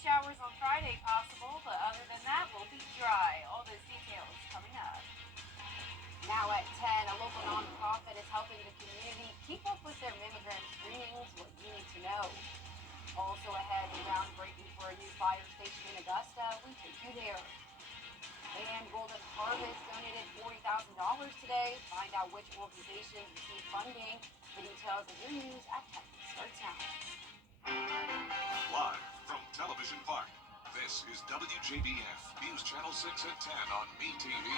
showers on Friday possible, but other than that, we'll be dry. All those details coming up. Now at 10, a local nonprofit is helping the community keep up with their mammogram screenings, what you need to know. Also ahead, groundbreaking for a new fire station in Augusta. We take you there. And Golden Harvest donated $40,000 today. Find out which organizations received funding. The details of your news at 10 starts now. Live from Television Park, this is WJBF News Channel 6 at 10 on MeTV.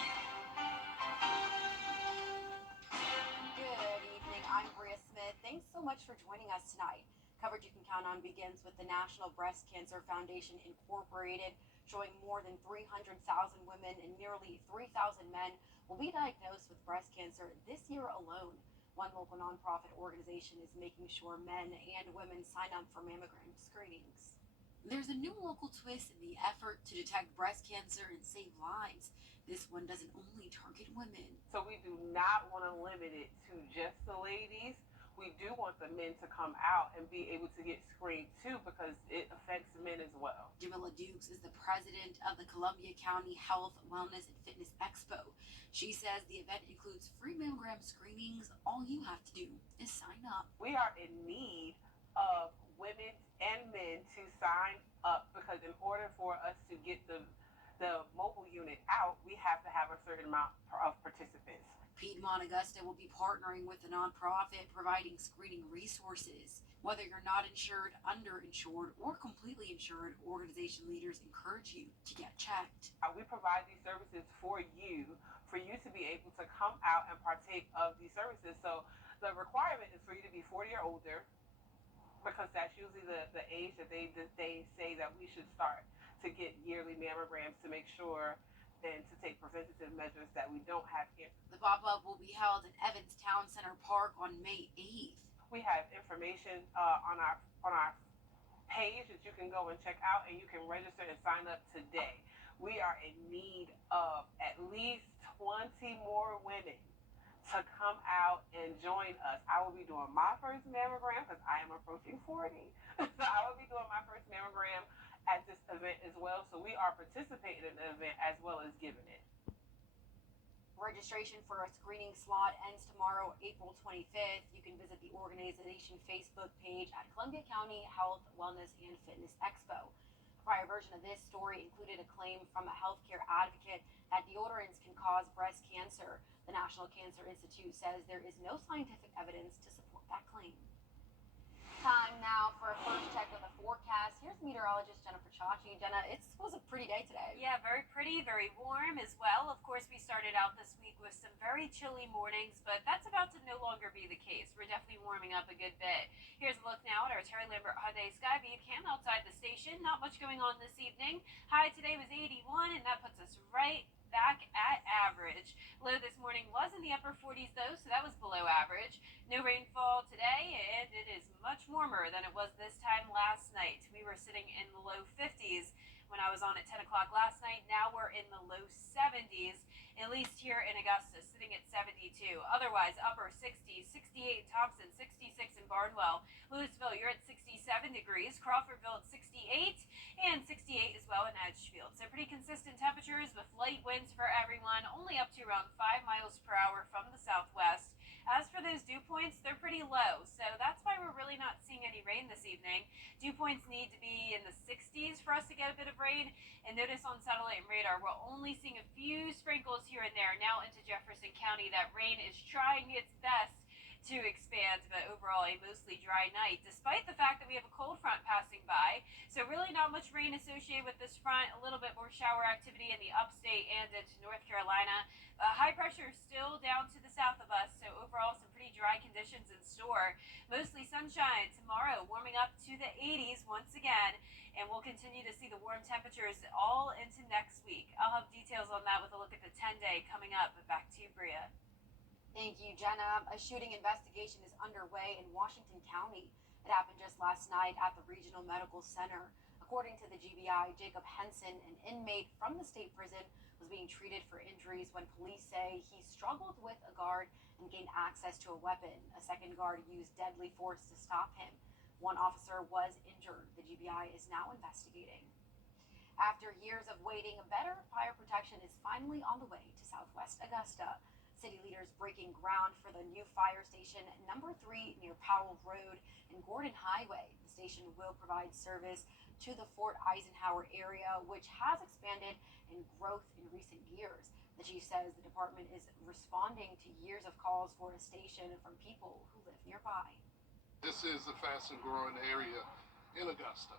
Good evening. I'm Bria Smith. Thanks so much for joining us tonight. Coverage you can count on begins with the National Breast Cancer Foundation Incorporated, showing more than 300,000 women and nearly 3,000 men will be diagnosed with breast cancer this year alone. One local nonprofit organization is making sure men and women sign up for mammogram screenings. There's a new local twist in the effort to detect breast cancer and save lives. This one doesn't only target women. So we do not want to limit it to just the ladies. We do want the men to come out and be able to get screened too, because it affects men as well. Jamila Dukes is the president of the Columbia County Health, Wellness, and Fitness Expo. She says the event includes free mammogram screenings. All you have to do is sign up. We are in need of women and men to sign up, because in order for us to get the mobile unit out, we have to have a certain amount of participants. Piedmont Augusta will be partnering with the nonprofit, providing screening resources. Whether you're not insured, underinsured, or completely insured, organization leaders encourage you to get checked. We provide these services for you to be able to come out and partake of these services. So the requirement is for you to be 40 or older, because that's usually the age that they say that we should start to get yearly mammograms to make sure and to take preventative measures that we don't have cancer. The pop-up will be held at Evans Town Center Park on May 8th. We have information on our page that you can go and check out, and you can register and sign up today. We are in need of at least 20 more women to come out and join us. I will be doing my first mammogram because I am approaching 40. So I will be doing my first mammogram at this event as well. So we are participating in the event as well as giving it. Registration for a screening slot ends tomorrow, April 25th. You can visit the organization Facebook page at Columbia County Health, Wellness, and Fitness Expo. A prior version of this story included a claim from a healthcare advocate that deodorants can cause breast cancer. The National Cancer Institute says there is no scientific evidence to support that claim. Time now for a first check of the forecast. Here's meteorologist Jennifer Chachi. Jenna, it was a pretty day today. Yeah, very pretty, very warm as well. Of course, we started out this week with some very chilly mornings, but that's about to no longer be the case. We're definitely warming up a good bit. Here's a look now at our Terry Lambert Hyundai Skyview cam outside the station. Not much going on this evening. High today was 81, and that puts us right back at average. Low this morning was in the upper 40s though, so that was below average. No rainfall today, and it is much warmer than it was this time last night. We were sitting in the low 50s when I was on at 10 o'clock last night. Now we're in the low 70s, at least here in Augusta, sitting at 72. Otherwise, upper 60s, 68 in Thompson, 66 in Barnwell. Louisville, you're at 67 degrees. Crawfordville at 68, and 68 as well in Edgefield. So pretty consistent temperatures with light winds for everyone, only up to around 5 miles per hour from the southwest. As for those dew points, they're pretty low, so that's why we're really not seeing any rain this evening. Dew points need to be in the 60s for us to get a bit of rain, and notice on satellite and radar, we're only seeing a few sprinkles here and there. Now into Jefferson County, that rain is trying its best to expand, but overall a mostly dry night, despite the fact that we have a cold front passing by. So really not much rain associated with this front. A little bit more shower activity in the upstate and into North Carolina. High pressure is still down to the south of us, so overall some pretty dry conditions in store. Mostly sunshine tomorrow, warming up to the 80s once again, and we'll continue to see the warm temperatures all into next week. I'll have details on that with a look at the 10-day coming up, but back to you, Bria. Thank you, Jenna. A shooting investigation is underway in Washington County. It happened just last night at the Regional Medical Center. According to the GBI, Jacob Henson, an inmate from the state prison, was being treated for injuries when police say he struggled with a guard and gained access to a weapon. A second guard used deadly force to stop him. One officer was injured. The GBI is now investigating. After years of waiting, better fire protection is finally on the way to Southwest Augusta. City leaders breaking ground for the new fire station number 3 near Powell Road and Gordon Highway. The station will provide service to the Fort Eisenhower area, which has expanded in growth in recent years. The chief says the department is responding to years of calls for a station from people who live nearby. This is a fast and growing area in Augusta,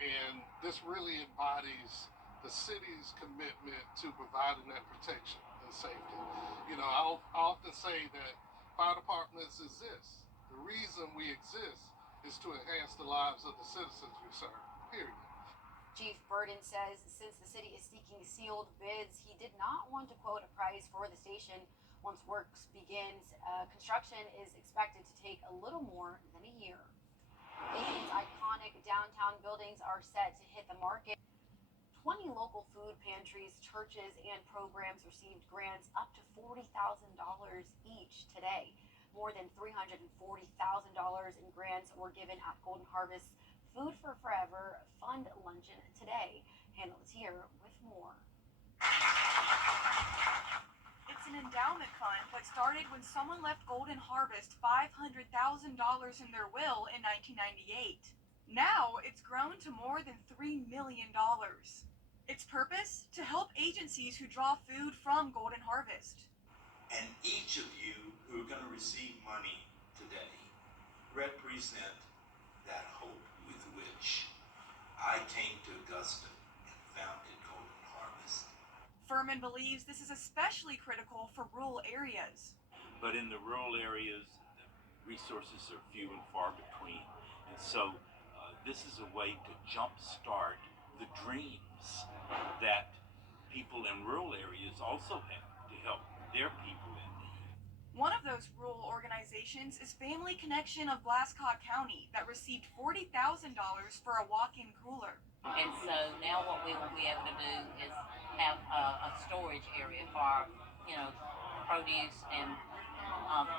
and this really embodies the city's commitment to providing that protection and safety. You know, I often say that fire departments exist. The reason we exist is to enhance the lives of the citizens we serve, period. Chief Burden says since the city is seeking sealed bids, he did not want to quote a price for the station. Once works begins, construction is expected to take a little more than a year. Aiken's iconic downtown buildings are set to hit the market. 20 local food pantries, churches, and programs received grants up to $40,000 each today. More than $340,000 in grants were given at Golden Harvest's Food for Forever Fund Luncheon today. Hannah is here with more. It's an endowment fund that started when someone left Golden Harvest $500,000 in their will in 1998. Now it's grown to more than $3 million. Its purpose? To help agencies who draw food from Golden Harvest. And each of you who are going to receive money today represent that hope with which I came to Augusta and founded Golden Harvest. Furman believes this is especially critical for rural areas. But in the rural areas, the resources are few and far between. And so this is a way to jumpstart the dreams that people in rural areas also have to help their people in need. One of those rural organizations is Family Connection of Glasscock County that received $40,000 for a walk-in cooler. And so now what we will be able to do is have a storage area for, produce and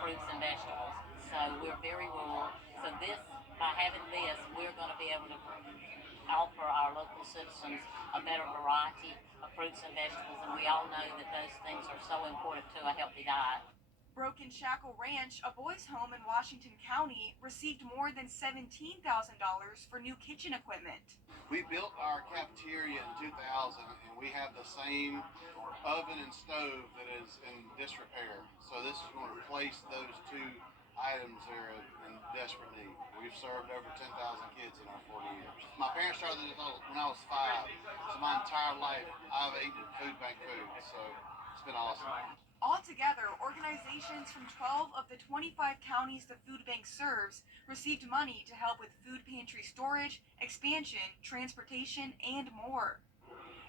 fruits and vegetables. So we're very rural. So by having this, we're going to be able to offer our local citizens a better variety of fruits and vegetables, and we all know that those things are so important to a healthy diet. Broken Shackle Ranch, a boys' home in Washington County, received more than $17,000 for new kitchen equipment. We built our cafeteria in 2000, and we have the same oven and stove that is in disrepair. So this is going to replace those two items that are in desperate need. We've served over 10,000 kids in our 40 years. My parents started this when I was 5, so my entire life I've eaten food bank food, so it's been awesome. Altogether, organizations from 12 of the 25 counties the food bank serves received money to help with food pantry storage, expansion, transportation, and more.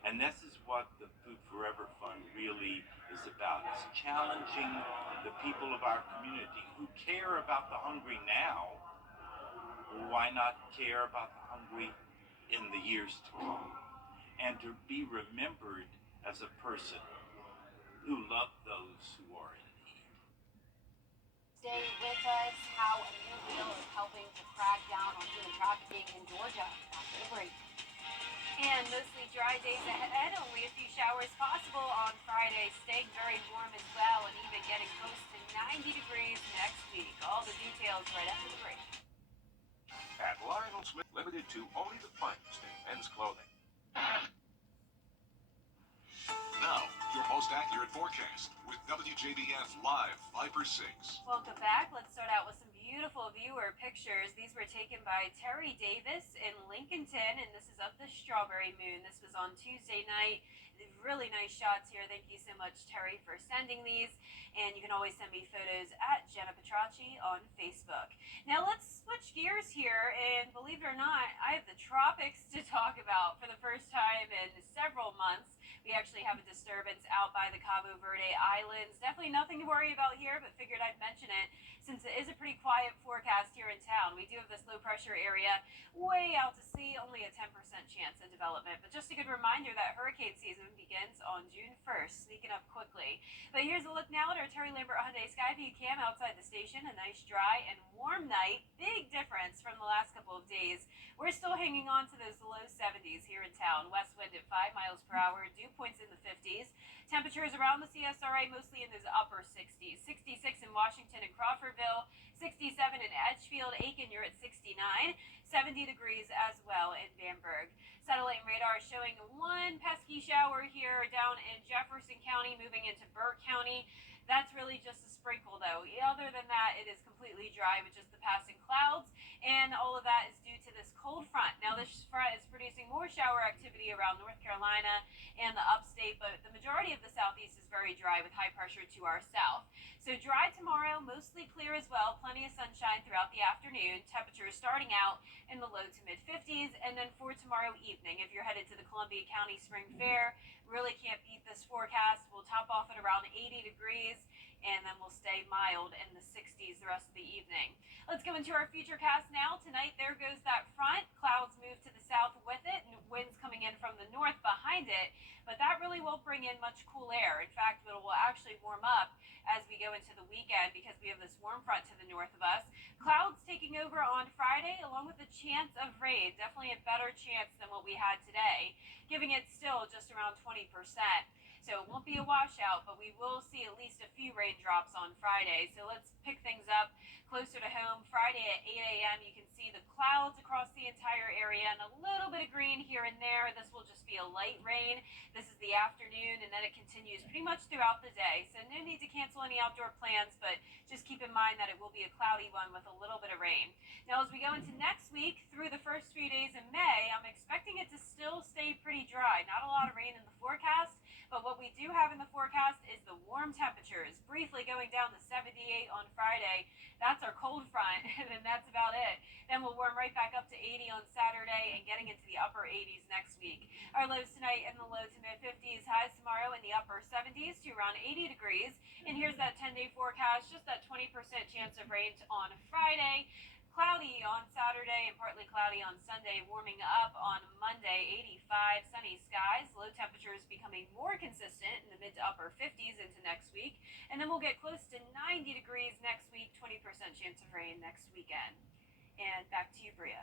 And this is what the Food Forever Fund really is about. It's challenging the people of our community who care about the hungry now. Why not care about the hungry in the years to come? And to be remembered as a person who loved those who are in need. Stay with us. How a new bill is helping to crack down on human trafficking in Georgia. After the break. And mostly dry days ahead, only a few showers possible on Friday, staying very warm as well, and even getting close to 90 degrees next week. All the details right after the break. At Lionel Smith, limited to only the finest in men's clothing. Now, your most accurate forecast with WJBF Live 5/6. Welcome back. Let's start out with some beautiful viewer pictures. These were taken by Terry Davis in Lincolnton, and this is of the strawberry moon. This was on Tuesday night. Really nice shots here. Thank you so much, Terry, for sending these. And you can always send me photos at Jenna Petracci on Facebook. Now let's switch gears here, and believe it or not, I have the tropics to talk about for the first time in several months. We actually actually have a disturbance out by the Cabo Verde Islands. Definitely nothing to worry about here, but figured I'd mention it since it is a pretty quiet forecast here in town. We do have this low pressure area way out to sea, only a 10% chance of development. But just a good reminder that hurricane season begins on June 1st, sneaking up quickly. But here's a look now at our Terry Lambert Hyundai Skyview cam outside the station. A nice dry and warm night. Big difference from the last couple of days. We're still hanging on to those low 70s here in town. West wind at 5 miles per hour. Dew points in the 50s. Temperatures around the CSRA mostly in those upper 60s. 66 in Washington and Crawfordville. 67 in Edgefield. Aiken, you're at 69. 70 degrees as well in Bamberg. Satellite radar showing one pesky shower here down in Jefferson County, moving into Burke County. That's really just a sprinkle, though. Other than that, it is completely dry with just the passing clouds, and all of that is due to this cold front. Now, this front is producing more shower activity around North Carolina and the upstate, but the majority of the southeast is very dry with high pressure to our south. So dry tomorrow, mostly clear as well. Plenty of sunshine throughout the afternoon. Temperatures starting out in the low to mid 50s, and then for tomorrow evening, if you're headed to the Columbia County Spring Fair, really can't beat this forecast. We'll top off at around 80 degrees, and then we'll stay mild in the 60s the rest of the evening. Let's go into our futurecast now. Tonight, there goes that front. Clouds move to the south with it, and winds coming in from the north behind it, but that really won't bring in much cool air. In fact, it will actually warm up as we go into the weekend because we have this warm front to the north of us. Clouds taking over on Friday, along with a chance of rain. Definitely a better chance than what we had today, giving it still just around 20%. So it won't be a washout, but we will see at least a few raindrops on Friday. So let's pick things up closer to home. Friday at 8 a.m., you can see the clouds across the entire area and a little bit of green here and there. This will just be a light rain. This is the afternoon, and then it continues pretty much throughout the day. So no need to cancel any outdoor plans, but just keep in mind that it will be a cloudy one with a little bit of rain. Now, as we go into next week, through the first few days in May, I'm expecting it to still stay pretty dry. Not a lot of rain in the forecast, but what we do have in the forecast is the warm temperatures, briefly going down to 78 on Friday. That's our cold front, and then that's about it. Then we'll warm right back up to 80 on Saturday and getting into the upper 80s next week. Our lows tonight in the low to mid 50s, highs tomorrow in the upper 70s to around 80 degrees. And here's that 10-day forecast, just that 20% chance of rain on Friday. Cloudy on Saturday and partly cloudy on Sunday, warming up on Monday, 85, sunny skies. Low temperatures becoming more consistent in the mid to upper 50s into next week. And then we'll get close to 90 degrees next week, 20% chance of rain next weekend. And back to you, Bria.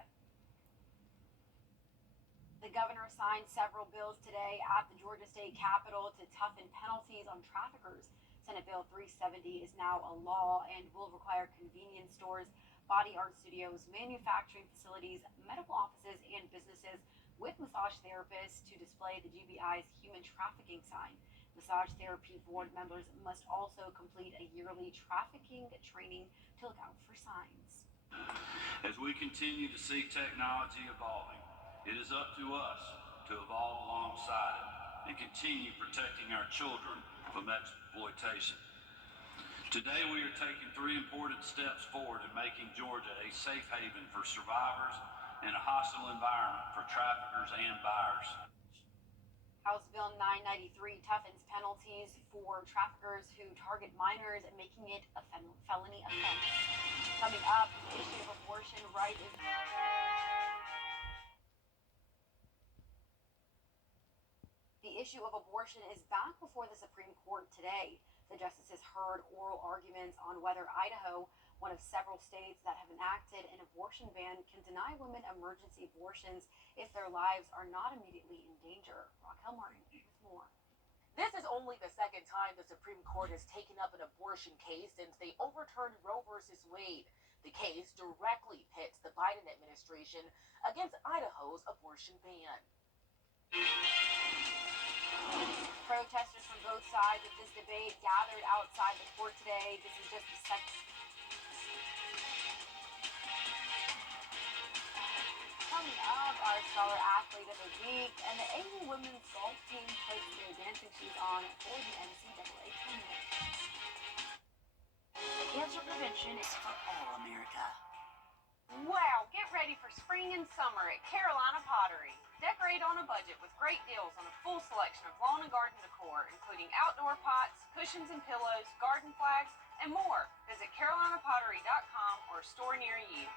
The governor signed several bills today at the Georgia State Capitol to toughen penalties on traffickers. Senate Bill 370 is now a law and will require convenience stores, body art studios, manufacturing facilities, medical offices, and businesses with massage therapists to display the GBI's human trafficking sign. Massage therapy board members must also complete a yearly trafficking training to look out for signs. As we continue to see technology evolving, it is up to us to evolve alongside it and continue protecting our children from exploitation. Today we are taking 3 important steps forward in making Georgia a safe haven for survivors and a hostile environment for traffickers and buyers. House Bill 993 toughens penalties for traffickers who target minors, making it a felony offense. Coming up, the issue of abortion rights is... The issue of abortion is back before the Supreme Court today. The justices heard oral arguments on whether Idaho, one of several states that have enacted an abortion ban, can deny women emergency abortions if their lives are not immediately in danger. Raquel Martin with more. This is only the second time the Supreme Court has taken up an abortion case since they overturned Roe v. Wade. The case directly pits the Biden administration against Idaho's abortion ban. Protesters from both sides of this debate gathered outside the court today. This is just the second. Coming up, our Scholar Athlete of the Week, and the AU women's golf team puts their dancing shoes on for the NCAA tournament. Cancer prevention is for all America. Wow, get ready for spring and summer at Carolina Pottery. Decorate on a budget with great deals on a full selection of lawn and garden decor, including outdoor pots, cushions and pillows, garden flags, and more. Visit carolinapottery.com or a store near you.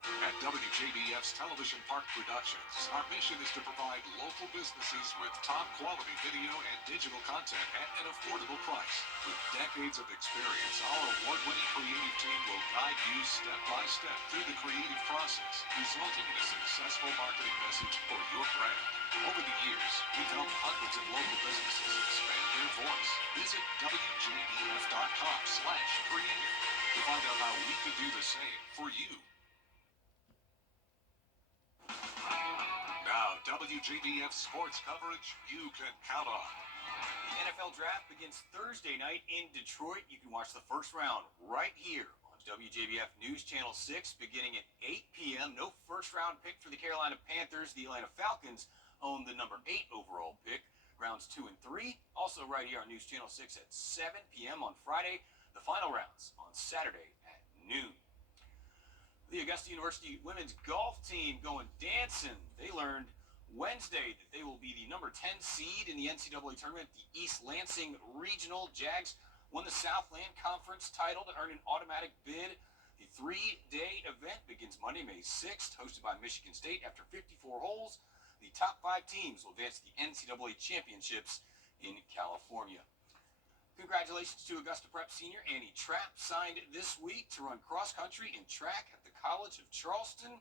At WJBF's Television Park Productions, our mission is to provide local businesses with top quality video and digital content at an affordable price. With decades of experience, our award-winning creative team will guide you step by step through the creative process, resulting in a successful marketing message for your brand. Over the years, we've helped hundreds of local businesses expand their voice. Visit WJBF.com/creative to find out how we can do the same for you. Now, WJBF sports coverage you can count on. The NFL Draft begins Thursday night in Detroit. You can watch the first round right here on WJBF News Channel 6 beginning at 8 p.m. No first-round pick for the Carolina Panthers. The Atlanta Falcons own the number 8 overall pick. Rounds 2 and 3, also right here on News Channel 6 at 7 p.m. on Friday. The final rounds on Saturday at noon. The Augusta University women's golf team going dancing. They learned Wednesday that they will be the number 10 seed in the NCAA tournament. The East Lansing Regional Jags won the Southland Conference title to earn an automatic bid. The 3-day event begins Monday, May 6th, hosted by Michigan State. After 54 holes, the top 5 teams will advance to the NCAA championships in California. Congratulations to Augusta Prep senior Annie Trapp, signed this week to run cross-country and track at the College of Charleston.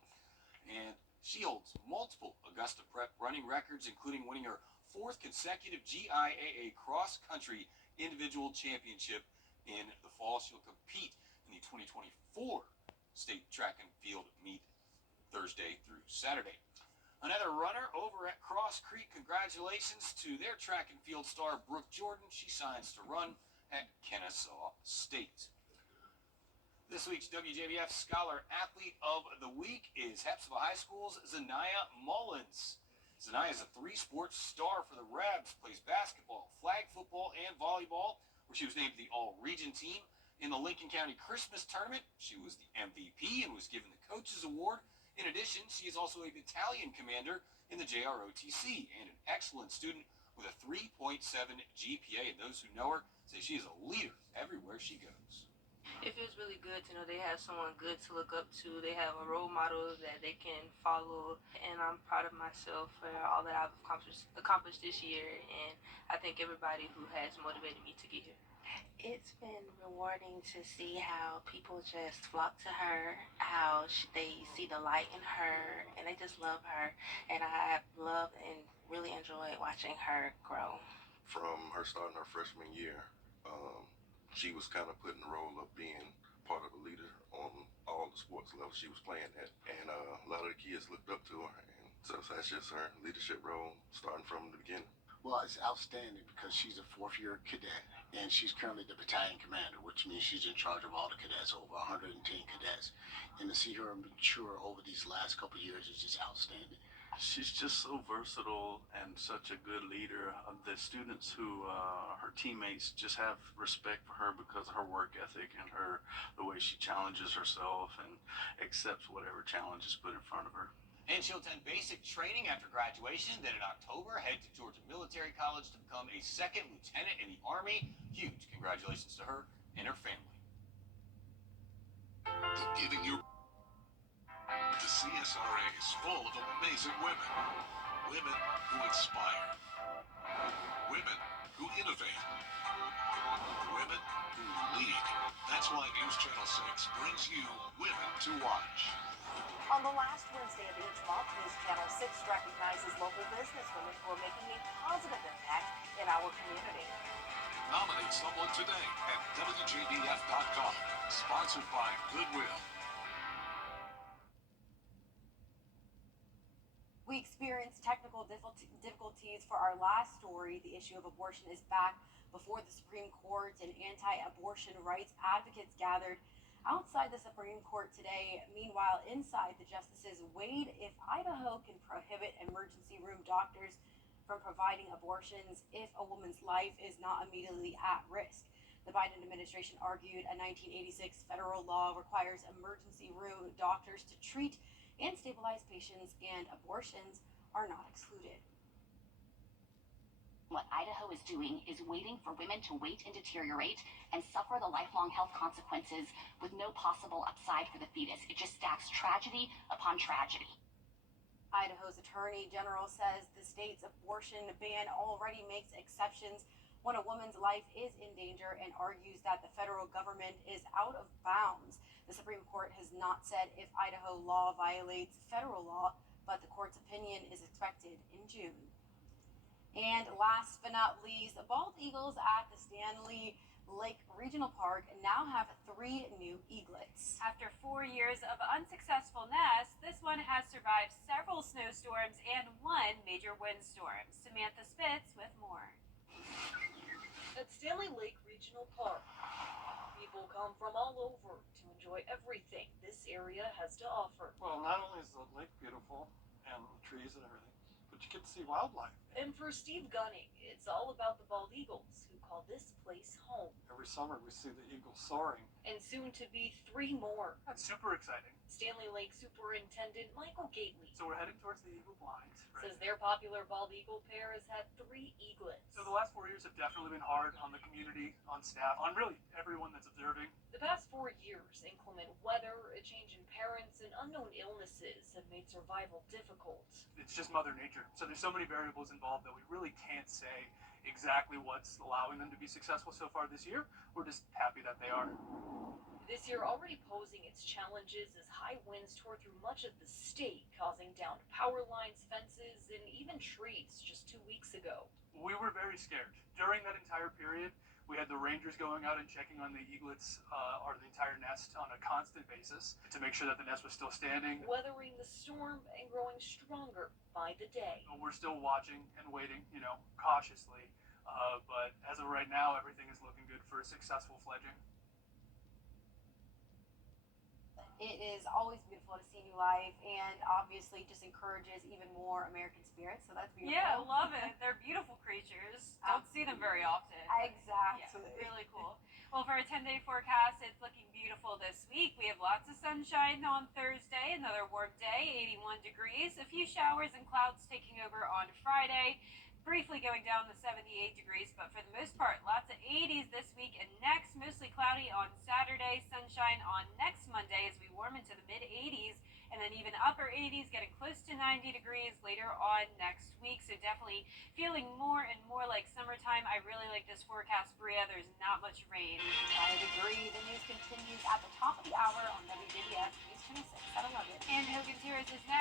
And she holds multiple Augusta Prep running records, including winning her 4th consecutive GIAA cross-country individual championship in the fall. She'll compete in the 2024 state track and field meet Thursday through Saturday. Another runner over at Cross Creek. Congratulations to their track and field star, Brooke Jordan. She signs to run at Kennesaw State. This week's WJBF Scholar Athlete of the Week is Hepzibah High School's Zanaya Mullins. Zanaya is a 3-sport star for the Rebs, plays basketball, flag football, and volleyball, where she was named the All-Region team. In the Lincoln County Christmas Tournament, she was the MVP and was given the Coaches Award. In addition, she is also a battalion commander in the JROTC and an excellent student with a 3.7 GPA. And those who know her say she is a leader everywhere she goes. It feels really good to know they have someone good to look up to. They have a role model that they can follow. And I'm proud of myself for all that I've accomplished this year. And I thank everybody who has motivated me to get here. It's been rewarding to see how people just flock to her, how they see the light in her, and they just love her. And I love and really enjoyed watching her grow. From her starting her freshman year, she was kind of put in the role of being part of a leader on all the sports levels she was playing at. And a lot of the kids looked up to her. And so that's just her leadership role starting from the beginning. Well, it's outstanding because she's a 4th-year cadet, and she's currently the battalion commander, which means she's in charge of all the cadets, over 110 cadets. And to see her mature over these last couple of years is just outstanding. She's just so versatile and such a good leader. The students who, her teammates, just have respect for her because of her work ethic and the way she challenges herself and accepts whatever challenge is put in front of her. And she'll attend basic training after graduation. Then in October, head to Georgia Military College to become a 2nd lieutenant in the Army. Huge congratulations to her and her family. Giving your... The CSRA is full of amazing women. Women who inspire. Women who innovate. Women who lead. That's why News Channel 6 brings you Women to Watch. On the last Wednesday of each month, News Channel 6 recognizes local businesswomen who are making a positive impact in our community. Nominate someone today at WJBF.com. Sponsored by Goodwill. We experienced technical difficulties for our last story. The issue of abortion is back before the Supreme Court, and anti-abortion rights advocates gathered outside the Supreme Court today. Meanwhile, inside, the justices weighed if Idaho can prohibit emergency room doctors from providing abortions if a woman's life is not immediately at risk. The Biden administration argued a 1986 federal law requires emergency room doctors to treat and stabilize patients, and abortions are not excluded. Idaho is doing is waiting for women to wait and deteriorate and suffer the lifelong health consequences with no possible upside for the fetus. It just stacks tragedy upon tragedy. Idaho's Attorney General says the state's abortion ban already makes exceptions when a woman's life is in danger and argues that the federal government is out of bounds. The Supreme Court has not said if Idaho law violates federal law, but the court's opinion is expected in June. And last but not least, bald eagles at the Stanley Lake Regional Park now have 3 new eaglets. After 4 years of unsuccessful nests, this one has survived several snowstorms and 1 major windstorm. Samantha Spitz with more. At Stanley Lake Regional Park, people come from all over to enjoy everything this area has to offer. Well, not only is the lake beautiful and the trees and everything, but you get to see wildlife. And for Steve Gunning, it's all about the bald eagles who call this place home. Every summer we see the eagles soaring. And soon to be 3 more. That's super exciting. Stanley Lake Superintendent Michael Gately So we're heading towards the eagle blinds. says their popular bald eagle pair has had 3 eaglets. So the last 4 years have definitely been hard on the community, on staff, on really everyone that's observing. The past 4 years, inclement weather, a change in parents, and unknown illnesses have made survival difficult. It's just Mother Nature. So there's so many variables involved that we really can't say exactly what's allowing them to be successful so far this year. We're just happy that they are. This year already posing its challenges as high winds tore through much of the state, causing downed power lines, fences, and even trees just 2 weeks ago. We were very scared. During that entire period, we had the rangers going out and checking on the eaglets or the entire nest on a constant basis to make sure that the nest was still standing. Weathering the storm and growing stronger by the day. We're still watching and waiting, cautiously. But as of right now, everything is looking good for a successful fledging. It is always beautiful to see new life, and obviously just encourages even more American spirit. So that's beautiful. Yeah, I love it. They're beautiful creatures. Don't see them very often. Exactly. Yeah, really cool. Well, for a 10-day forecast, it's looking beautiful this week. We have lots of sunshine on Thursday, another warm day, 81 degrees. A few showers and clouds taking over on Friday. Briefly going down to 78 degrees, but for the most part, lots of 80s this week and next. Mostly cloudy on Saturday, sunshine on next Monday as we warm into the mid-80s, and then even upper 80s, getting close to 90 degrees later on next week. So definitely feeling more and more like summertime. I really like this forecast, Bria. There's not much rain. I agree. The news continues at the top of the hour on WJBF News 26 at 11. And Hogan's Heroes is next.